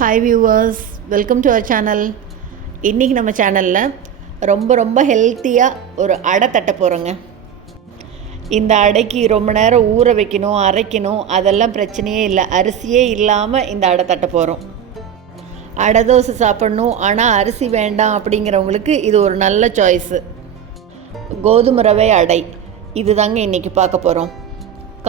Hi viewers, welcome to our channel. இன்றைக்கி நம்ம சேனலில் ரொம்ப ஹெல்த்தியாக ஒரு அடை தட்ட போகிறோங்க. இந்த அடைக்கு ரொம்ப நேரம் ஊற வைக்கணும், அரைக்கணும், அதெல்லாம் பிரச்சனையே இல்லை. அரிசியே இல்லாமல் இந்த அடை தட்ட போகிறோம். அடை தோசை சாப்பிட்ணும் ஆனால் அரிசி வேண்டாம் அப்படிங்கிறவங்களுக்கு இது ஒரு நல்ல சாய்ஸு. கோதுமை ரவை அடை இது தாங்க இன்றைக்கி பார்க்க போகிறோம்.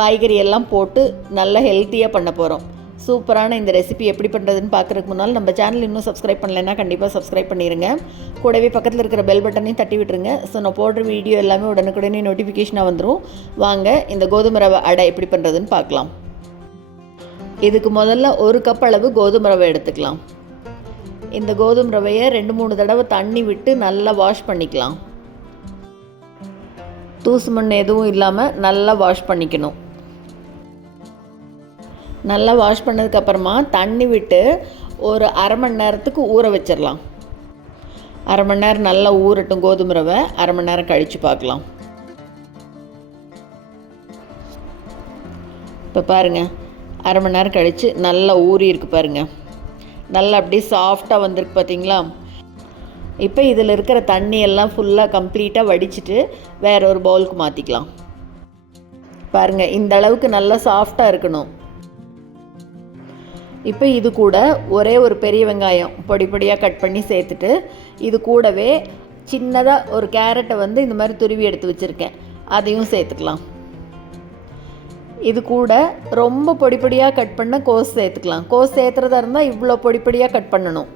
காய்கறி எல்லாம் போட்டு நல்லா ஹெல்த்தியாக பண்ண போகிறோம். சூப்பரான இந்த ரெசிபி எப்படி பண்ணுறதுன்னு பார்க்குறதுக்கு முன்னால் நம்ம சேனல் இன்னும் சப்ஸ்கிரைப் பண்ணலைன்னா கண்டிப்பாக சப்ஸ்கிரைப் பண்ணிடுங்க. கூடவே பக்கத்தில் இருக்கிற பெல் பட்டனையும் தட்டி விட்டுருங்க. ஸோ நான் போடுற வீடியோ எல்லாமே உடனுக்குடனே நோட்டிஃபிகேஷனாக வந்துடும். வாங்க இந்த கோதுமை ரவை அடை எப்படி பண்ணுறதுன்னு பார்க்கலாம். இதுக்கு முதல்ல 1 கப் அளவு கோதுமை ரவை எடுத்துக்கலாம். இந்த கோதுமை ரவையை 2-3 தடவை தண்ணி விட்டு நல்லா வாஷ் பண்ணிக்கலாம். தூசு மண் எதுவும் இல்லாமல் நல்லா வாஷ் பண்ணிக்கணும். நல்லா வாஷ் பண்ணதுக்கப்புறமா தண்ணி விட்டு ஒரு அரை மணி நேரத்துக்கு ஊற வச்சிடலாம். அரை மணி நேரம் நல்லா ஊறட்டும் கோதுமை ரவை. அரை மணி நேரம் கழித்து பார்க்கலாம். இப்போ பாருங்கள், அரை மணி நேரம் கழித்து நல்லா ஊறி இருக்குது பாருங்கள். நல்லா அப்படியே சாஃப்டாக வந்திருக்கு பார்த்தீங்களா. இப்போ இதில் இருக்கிற தண்ணியெல்லாம் ஃபுல்லாக கம்ப்ளீட்டாக வடிச்சிட்டு வேற ஒரு பவுலுக்கு மாற்றிக்கலாம். பாருங்கள், இந்த அளவுக்கு நல்லா சாஃப்டாக இருக்கணும். இப்போ இது கூட ஒரே ஒரு பெரிய வெங்காயம் பொடி பொடியாக கட் பண்ணி சேர்த்துட்டு, இது கூடவே சின்னதாக ஒரு கேரட்டை இந்த மாதிரி துருவி எடுத்து வச்சுருக்கேன், அதையும் சேர்த்துக்கலாம். இது கூட ரொம்ப பொடி பொடியாக கட் பண்ண கோஸ் சேர்த்துக்கலாம். கோஸ் சேர்த்துறதா இருந்தால் இவ்வளோ பொடி பொடியாக கட் பண்ணணும்.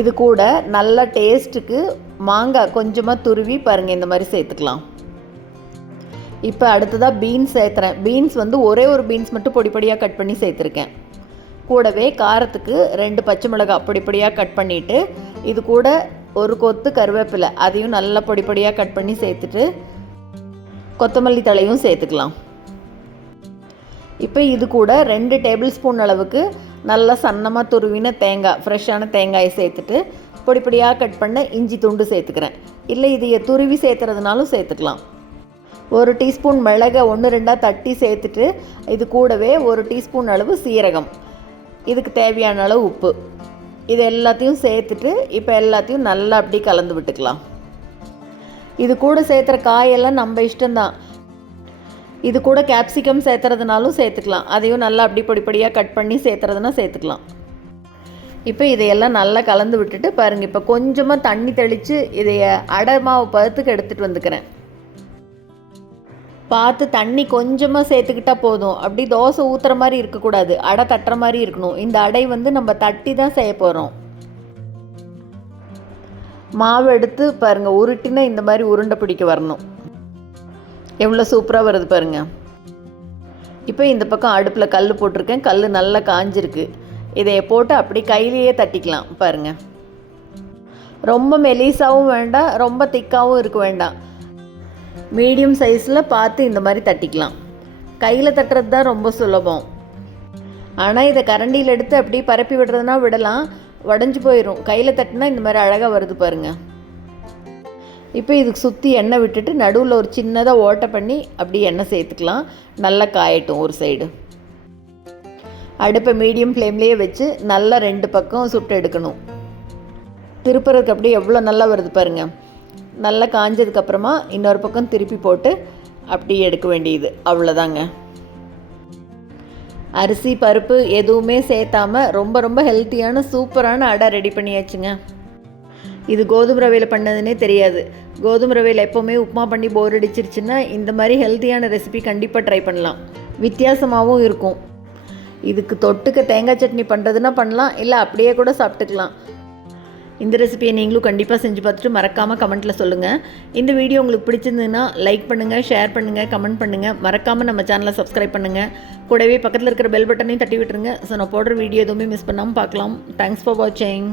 இது கூட நல்ல டேஸ்ட்டுக்கு மாங்காய் கொஞ்சமாக துருவி பாருங்கள் இந்த மாதிரி சேர்த்துக்கலாம். இப்போ அடுத்ததாக பீன்ஸ் சேர்த்துறேன். பீன்ஸ் ஒரே ஒரு பீன்ஸ் மட்டும் பொடி பொடியாக கட் பண்ணி சேர்த்துருக்கேன். கூடவே காரத்துக்கு 2 பச்சை மிளகாய் பொடி பொடியாக கட் பண்ணிவிட்டு, இது கூட ஒரு கொத்து கருவேப்பிலை அதையும் நல்லா பொடி பொடியாக கட் பண்ணி சேர்த்துட்டு கொத்தமல்லி தழையும் சேர்த்துக்கலாம். இப்போ இது கூட 2 டேபிள் ஸ்பூன் அளவுக்கு நல்லா சன்னமாக துருவின தேங்காய், ஃப்ரெஷ்ஷான தேங்காயை சேர்த்துட்டு பொடி பொடியாக கட் பண்ண இஞ்சி துண்டு சேர்த்துக்கிறேன். இல்லை இதையை துருவி சேர்த்துறதுனாலும் சேர்த்துக்கலாம். 1 டீஸ்பூன் மிளகை 1-2 தட்டி சேர்த்துட்டு, இது கூடவே 1 டீஸ்பூன் அளவு சீரகம், இதுக்கு தேவையான அளவு உப்பு, இது எல்லாத்தையும் சேர்த்துட்டு இப்போ எல்லாத்தையும் நல்லா அப்படி கலந்து விட்டுக்கலாம். இது கூட சேர்த்துற காயெல்லாம் நம்ம இஷ்டம்தான். இது கூட கேப்சிகம் சேர்த்துறதுனாலும் சேர்த்துக்கலாம். அதையும் நல்லா அப்படி பொடி பொடியாக கட் பண்ணி சேர்த்துறதுனா சேர்த்துக்கலாம். இப்போ இதையெல்லாம் நல்லா கலந்து விட்டுட்டு பாருங்கள், இப்போ கொஞ்சமாக தண்ணி தெளித்து இதைய அடை மாவு பதத்துக்கு எடுத்துகிட்டு வந்துக்கிறேன். பார்த்து தண்ணி கொஞ்சமாக சேர்த்துக்கிட்டால் போதும். அப்படி தோசை ஊற்றுற மாதிரி இருக்கக்கூடாது, அடை தட்டுற மாதிரி இருக்கணும். இந்த அடை நம்ம தட்டி தான் செய்ய போகிறோம். மாவு எடுத்து பாருங்கள், உருட்டினா இந்த மாதிரி உருண்டை பிடிக்க வரணும். எவ்வளோ சூப்பராக வருது பாருங்கள். இப்போ இந்த பக்கம் அடுப்பில் கல் போட்டிருக்கேன். கல் நல்லா காஞ்சிருக்கு. இதை போட்டு அப்படி கையிலேயே தட்டிக்கலாம். பாருங்கள், ரொம்ப மெலிசாவும் வேண்டாம், ரொம்ப திக்காகவும் இருக்க வேண்டாம். மீடியம் சைஸில் பார்த்து இந்த மாதிரி தட்டிக்கலாம். கையில் தட்டுறது தான் ரொம்ப சுலபம். ஆனால் இதை கரண்டியில் எடுத்து அப்படி பரப்பி விடுறதுனா விடலாம், உடஞ்சி போயிடும். கையில் தட்டினா இந்த மாதிரி அழகாக வருது பாருங்கள். இப்போ இதுக்கு சுற்றி எண்ணெய் விட்டுட்டு நடுவில் ஒரு சின்னதாக ஓட்டை பண்ணி அப்படி எண்ணெய் சேர்த்துக்கலாம். நல்லா காயட்டும் ஒரு சைடு. அடுப்பை மீடியம் ஃப்ளேம்லேயே வச்சு நல்லா 2 பக்கம் சுட்டு எடுக்கணும். திருப்புறதுக்கு அப்படியே எவ்வளோ நல்லா வருது பாருங்கள். நல்லா காஞ்சதுக்கப்புறமா இன்னொரு பக்கம் திருப்பி போட்டு அப்படி எடுக்க வேண்டியது, அவ்வளோதாங்க. அரிசி பருப்பு எதுவுமே சேர்த்தாமல் ரொம்ப ஹெல்த்தியான சூப்பரான அடை ரெடி பண்ணியாச்சுங்க. இது கோதுமை ரவையில் பண்ணதுன்னே தெரியாது. கோதுமை ரவையில் எப்போவுமே உப்புமா பண்ணி போர் அடிச்சிருச்சுன்னா இந்த மாதிரி ஹெல்த்தியான ரெசிபி கண்டிப்பாக ட்ரை பண்ணலாம். வித்தியாசமாகவும் இருக்கும். இதுக்கு தொட்டுக்க தேங்காய் சட்னி பண்ணுறதுன்னா பண்ணலாம், இல்லை அப்படியே கூட சாப்பிட்டுக்கலாம். இந்த ரெசிபியை நீங்களும் கண்டிப்பாக செஞ்சு பார்த்துட்டு மறக்காமல் கமெண்ட்டில் சொல்லுங்கள். இந்த வீடியோ உங்களுக்கு பிடிச்சிருந்ததுன்னா லைக் பண்ணுங்கள், ஷேர் பண்ணுங்கள், கமெண்ட் பண்ணுங்கள். மறக்காமல் நம்ம சேனலை சப்ஸ்கிரைப் பண்ணுங்கள். கூடவே பக்கத்தில் இருக்கிற பெல் பட்டனையும் தட்டி விட்டுருங்க. ஸோ நான் போடுற வீடியோ எதுவுமே மிஸ் பண்ணாமல் பார்க்கலாம். தேங்க்ஸ் ஃபார் வாட்சிங்.